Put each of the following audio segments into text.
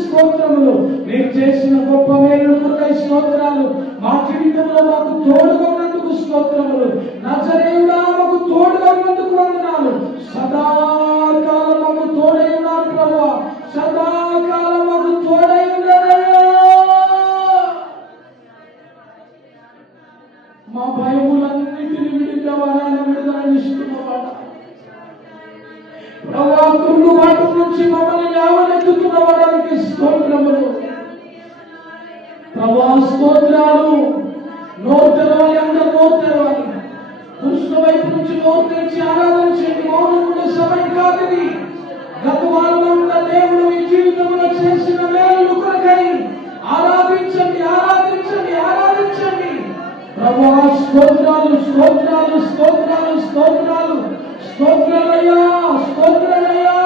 స్తోత్రములు. మీరు చేసిన గొప్ప మేలులకై స్తోత్రాలు. మా జీవితంలో మాకు తోడుగా ఉన్నందుకు స్తోత్రములు. నజరేయుడా మాకు తోడుగా ఉన్నందుకు వందనాలు. సదాకాలం మాకు తోడై ఉన్నారు ప్రభువా. సదాకాలం మాకు తోడై ఉన్నారయ్యా. మా భయములన్నిటిని విడుదలనిస్తున్నవాడా ప్రభువా, కృంగుబాటు నుంచి మమ్మల్ని లేవనెత్తుతున్నవాడానికి స్తోత్రములు ప్రభువా. స్తోత్రాలు. నోరు తెరవాలి, అందరూ నోరు తెరవాలి. పురుషుల వైపు నుంచి నోరు తెరిచి ఆరాధన చేయండి. మౌనం ఉండే సమయం కాదని గత వారమంతా దేవుడు మీ జీవితంలో చేసిన మేలు కొరకై ఆరాధించండి, ఆరాధించండి, ఆరాధించండి ప్రభువా. స్తోత్రాలు, స్తోత్రాలు, స్తోత్రాలు, స్తోత్రాలు, స్తోత్రాలయ్యా, స్తోత్రాలయ్యా,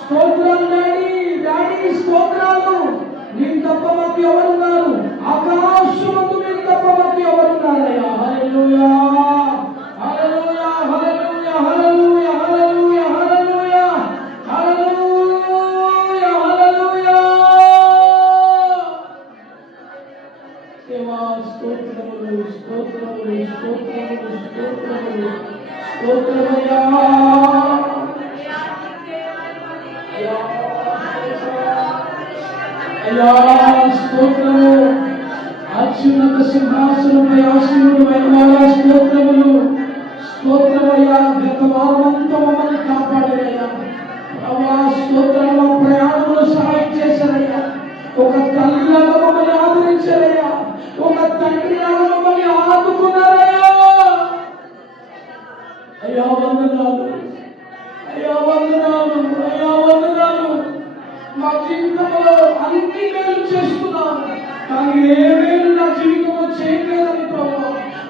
స్తోత్రాలు డాడీ, డాడీ స్తోత్రాలు. నీకు తప్ప మాకు ఎవరున్నారు? ఆకాశమందు నీకు తప్ప మాకు ఎవరున్నారయ్యా? హల్లెలూయా, హల్లెలూయా, హల్లెలూయా, హల్లెలూయా, హల్లెలూయా, హల్లెలూయా, హల్లెలూయా, హల్లెలూయా. దేవా స్తోత్రములు, స్తోత్రములు, స్తోత్రములు, స్తోత్రములు, స్తోత్రమయ్యా. అయ్యా స్తోత్రము. అత్యున్నత సింహాసనపై ఆసీనుడైన వాడా స్తోత్రములు, స్తోత్రమయ్యా. గత వారమంతా మమ్మల్ని కాపాడారయ్యా ప్రభువా. స్తోత్రం. మా ప్రయాణంలో సహాయం చేశారయ్యా. ఒక తల్లిలాగా మమ్మల్ని ఆదరించారయ్యా. ఒక తండ్రిలాగా మమ్మల్ని ఆదుకున్నారయ్యా. అయ్యా వందనాలు, అయ్యా వందనాలు, అయ్యా వందనాలు. మా జీవితంలో అన్ని మేలు చేస్తున్నాను, కానీ ఏ మేలు నా జీవితంలో చేయలేదని ప్రభా.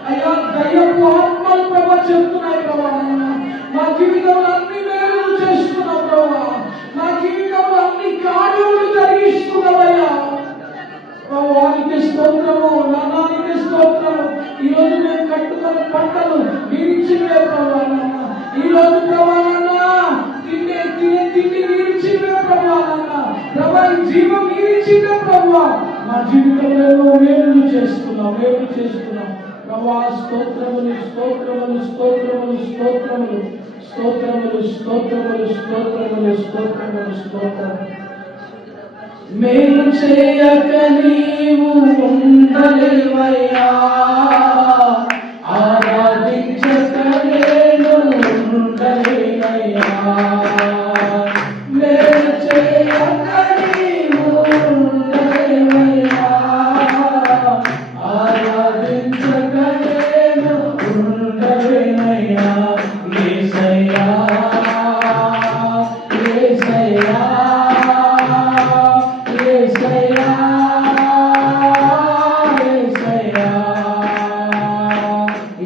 అయ్యా దయ్యపు ఆత్మలు ప్రభా చెప్తున్నాయి ప్రభా. నా జీవితంలో అన్ని మేలు చేస్తున్నావు ప్రభా. నా జీవితంలో అన్ని కార్యములు జరిగిస్తున్నావయ్యా ప్రభువానికి స్తోత్రము, నానానికి స్తోత్రము. ఈ రోజు మేము కట్టుకున్న పంటలు మీరిచ్చివే ప్రభా. ఈ రోజు ప్రభా తినే తినే తిండి మీరిచ్చివే ప్రభా. ప్రభా ఈ జీవం మీరిచ్చివే ప్రభా. మా జీవితంలో ఎన్నో మేలు చేస్తున్నాం, మేలు చేస్తున్నాం ప్రభా. స్తోత్రములు, స్తోత్రములు, స్తోత్రములు, స్తోత్రములు, స్తోత్రములు, స్తోత్రములు, స్తోత్రములు, స్తోత్రములు, స్తోత్రములు. మేలు చేయక నీవు ఉండలేవయ్యా, ఆరాధించక నేను ఉండలేవయ్యా. మేలు చేయక నీవు ఉండలేవయ్యా, ఆరాధించక నేను ఉండలేవయ్యా. యేసయ్యా, యేసయ్యా, యేసయ్యా, యేసయ్యా,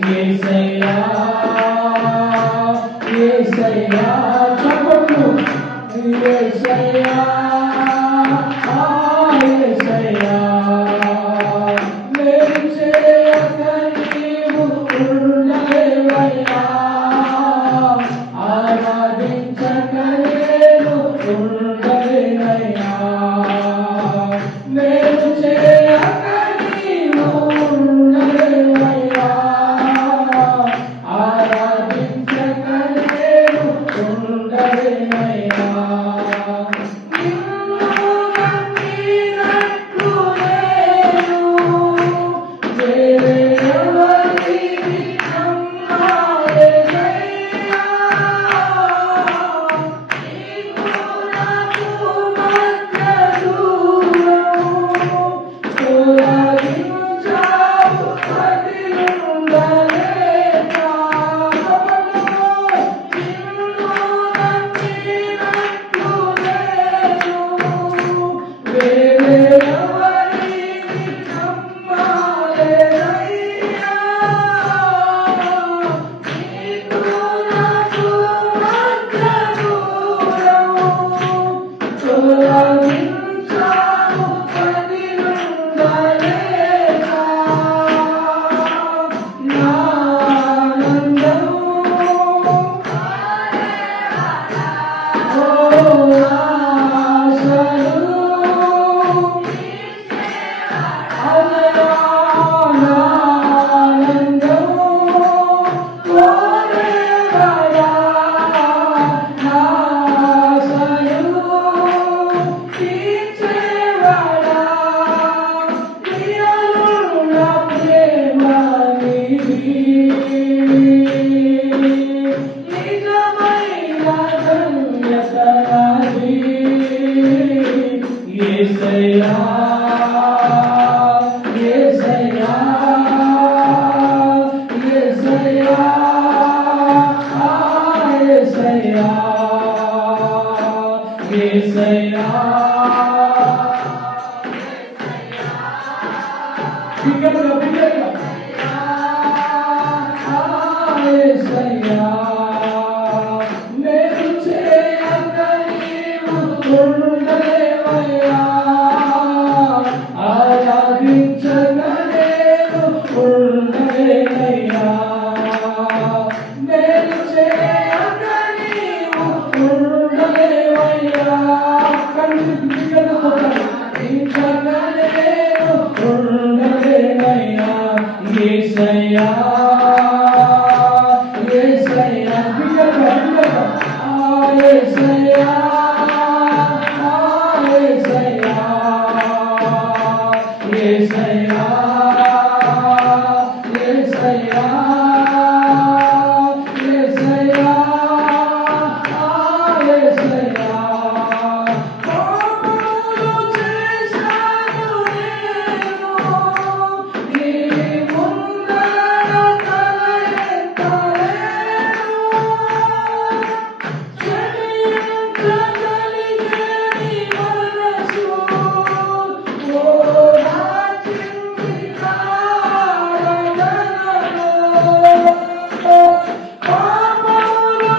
యేసయ్యా, యేసయ్యా. బిగ్గరగా బిగ్గరగా యేసయ్యా నేను చేయక నీవు ఉండలేవయ్యా ఆరాధించక నేను ఉండలేనయ్యా నేను చేయక నీవు ఉండలేవయ్యా కంటి బిగ్గరగా ఇంచక నేను ఉండలేనయ్యా యేసయ్యా యేసయ్యా బిగ్గరగా బిగ్గరగా యేసయ్యా యేసయ్యా యేసయ్యా యేసయ్యా యేసయ్యా యేసయ్యా పాపములు చేశాను నేను నీ ముందర తల ఎత్తలేను క్షమించగలిగే నీ మనసు ఓదార్చింది కారణము పాపములు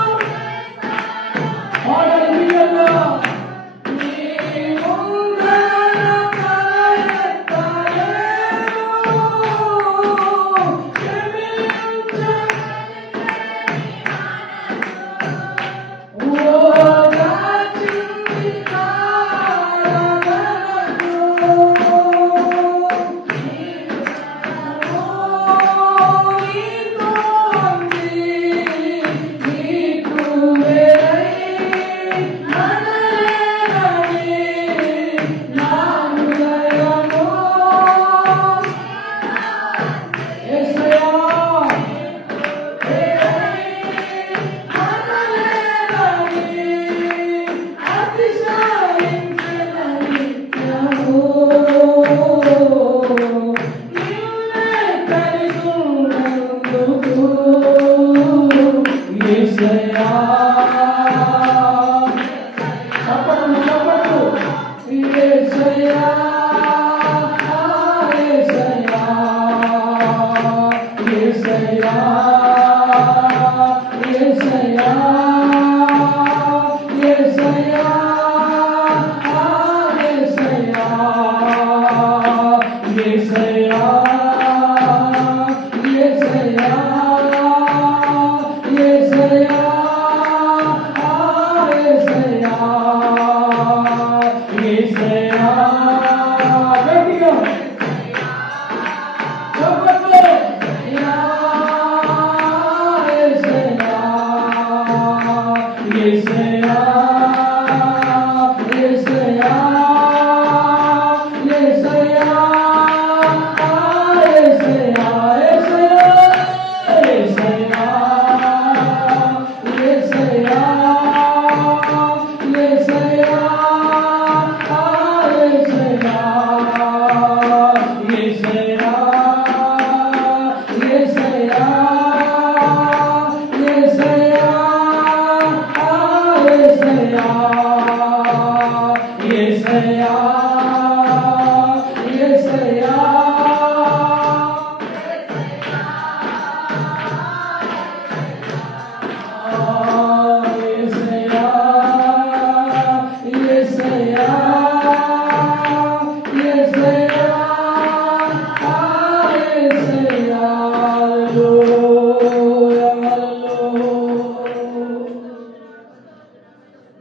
హల్లెలూయా నీ ముందర తల ఎత్తలేను ఓదార్చింది యేసయ్యా చప్పట్లు చప్పట్లు యేసయ్యా యేసయ్యా యేసయ్యా యేసయ్యా యేసయ్యా యేసయ్యా యేసయ్యా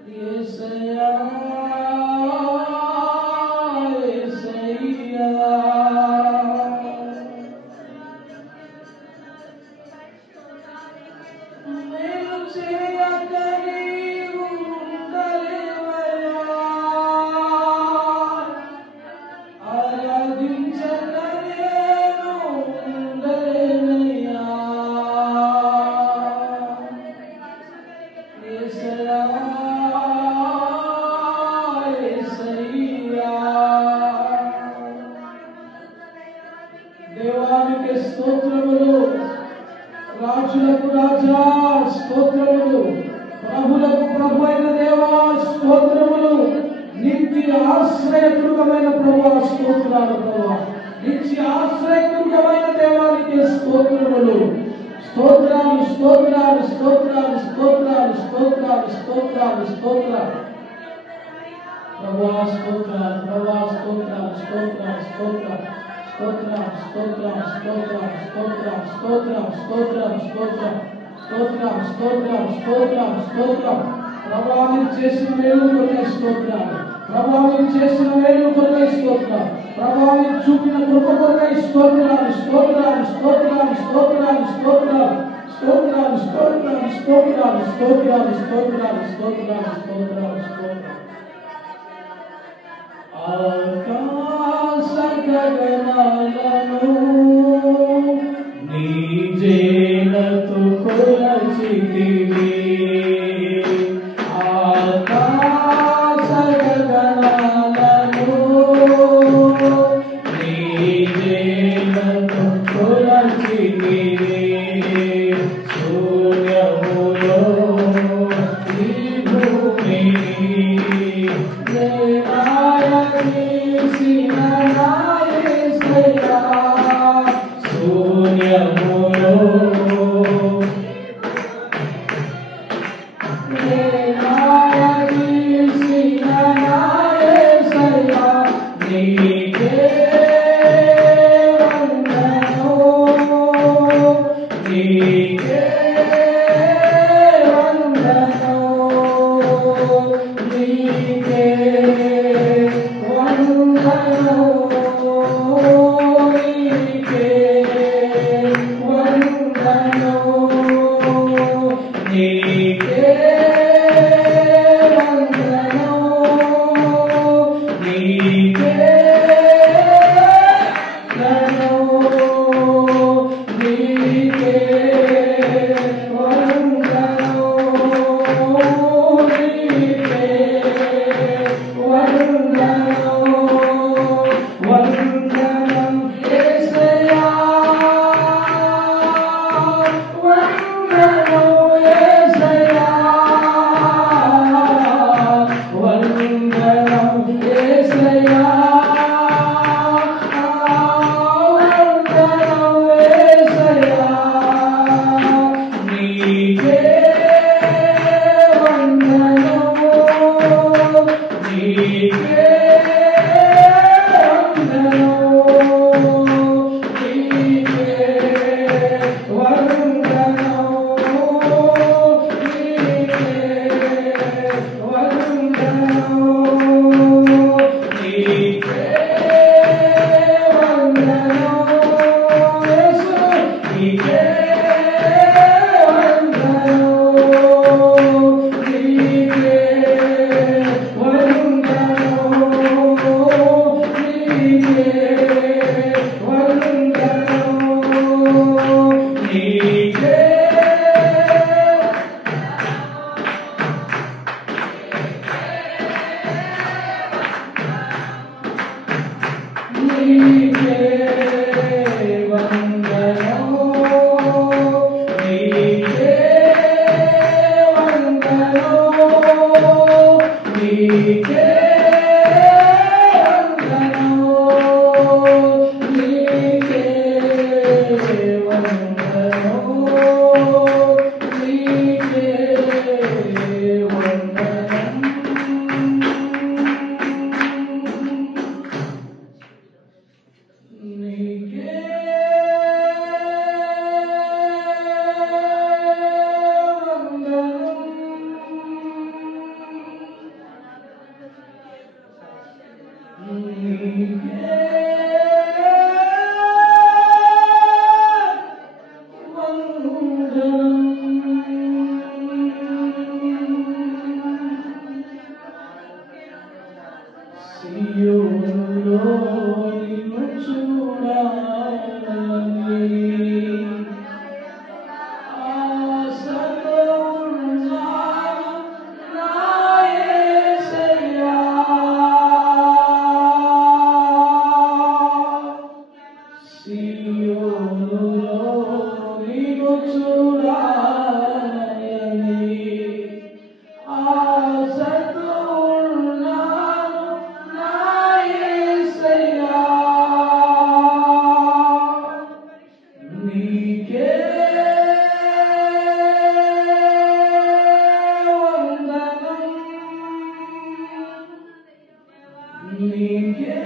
యేసయ్యా ఆశ్రయదుర్గమైన ప్రభువా స్తోత్రాలు ప్రభువా. నిత్య ఆశ్రయదుర్గమైన దేవానికి స్తోత్రములు. స్తోత్రాలు స్తోత్రాలు స్తోత్రాలు స్తోత్రాలు స్తోత్రాలు స్తోత్రాలు స్తోత్రాలు ప్రభువా స్తోత్రాలు ప్రభువా స్తోత్రాలు స్తోత్రాలు స్తోత్రాలు స్తోత్రాలు స్తోత్రాలు స్తోత్రాలు స్తోత్రాలు స్తోత్రాలు స్తోత్రాలు స్తోత్రాలు స్తోత్రాలు స్తోత్రాలు స్తోత్రాలు ప్రభువా మీరు చేసిన మేలు కొరకై స్తోత్రాలు. ప్రభువా మీరు చేసిన మేలు కొరకై స్తోత్రాలు. ప్రభువా మీరు చూపిన కృప కొరకై స్తోత్రాలు స్తోత్రాలు స్తోత్రాలు స్తోత్రాలు స్తోత్రాలు స్తోత్రాలు స్తోత్రాలు స్తోత్రాలు స్తోత్రాలు స్తోత్రాలు స్తోత్రాలు స్తోత్రాలు స్తోత్రాలు. ఆకాశ గగనాలను నీ జేలతో కొలచితివి. ఆకాశ గగనాలను నీ జేలతో కొలచితివి. శూన్యములో ఈ భూమిని శూన్యములో నీకే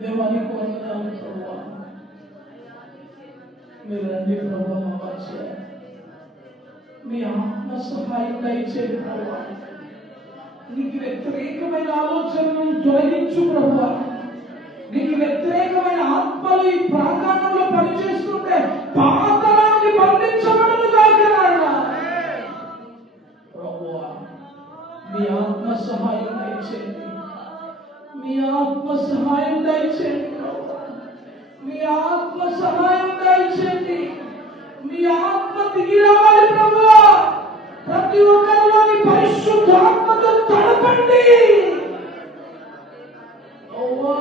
దేవానికి వందనాలు ప్రభువా. మీరు రండి ప్రభువా, మా మధ్య మీ ఆత్మ సహాయం దయచేయండి ప్రభువా. నీకు వ్యతిరేకమైన ఆలోచనలను తొలగించు ప్రభువా. నీకు వ్యతిరేకమైన ఆత్మలు ఈ ప్రాంగణంలో పనిచేస్తుంటే పాతాళానికి బంధించబడను కాక ప్రభువా. మీ ఆత్మ సహాయం దయచేయండి, మీ ఆత్మ సహాయం దయచేయండి ప్రభువా. మీ ఆత్మ సహాయం దయచేయండి, మీ ఆత్మ దిగి రావాలి ప్రభువా. ప్రతి ఒక్కరిలోని పరిశుద్ధాత్మతో తడపండి ప్రభువా.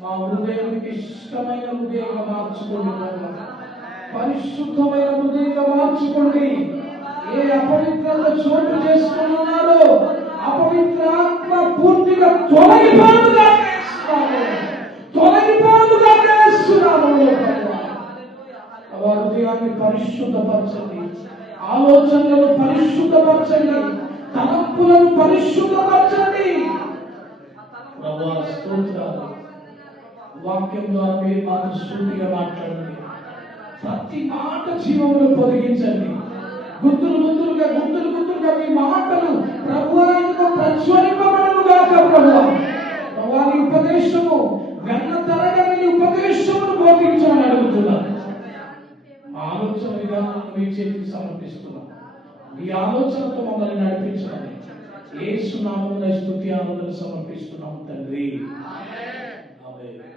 మా హృదయానికి ఇష్టమైన హృదయంగా మార్చుకోండి, పరిశుద్ధమైన హృదయంగా మార్చుకోండి. ఏ అపవిత్రత చోటు చేసుకుని ఉన్నారో ఆ అపవిత్రాత్మ పూర్తిగా తొలగిపోనుగా హృదయాన్ని పరిశుద్ధపరచండి, ఆలోచనలను పరిశుద్ధపరచండి, తలంపులను పరిశుద్ధపరచండి. ప్రభువా స్తోత్రాలు. వాక్యం ద్వారా మీరు మాకు సూటిగా మాట్లాడండి. ప్రతి మాట జీవములు పొదిగించండి. గుర్తులుగా మీ మాటలు ప్రభువా ప్రజ్వలింపబడును గాక. ప్రభువా నీ ఉపదేశము వెన్న తరగని ఉపదేశమును బోధించమని అడుగుతున్నాను. ఆలోచన విధానాన్ని మీ చేతికి సమర్పిస్తున్నాం. ఈ ఆలోచనతో మమ్మల్ని నడిపించమని యేసు నామమున స్తుతి ఆనందం సమర్పిస్తున్నాము తండ్రి. ఆమేన్.